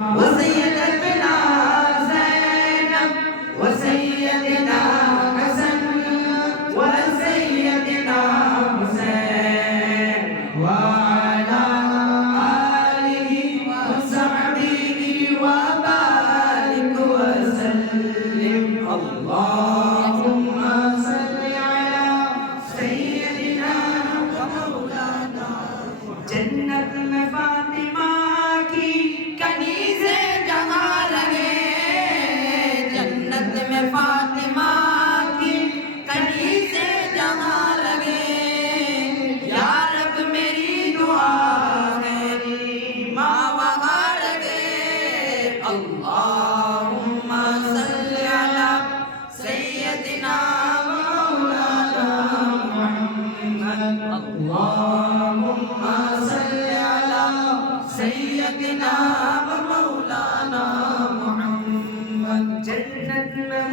वसैयदना ज़ैनब वसैयदना हसन वसैयदना हुसैन व अला आलिहि व सहबिहि व बारिक व सल्लिम अल्लाहुम्मा सल्लि अला सय्यदिना व मौलाना जन्नत में फातिमा की कनीज़े जहाँ रहे, जन्नत में फातिमा की कनीज़े जहाँ रहे। या रब मेरी दुआ है माँ वहाँ रहे। अल्लाहुम्मा सल्लि अला सय्यदिना मौलाना मुहम्मद। अल्लाहुम्मा सल्लि अला सय्यदिना मौलाना मुहम्मद। जन्नत में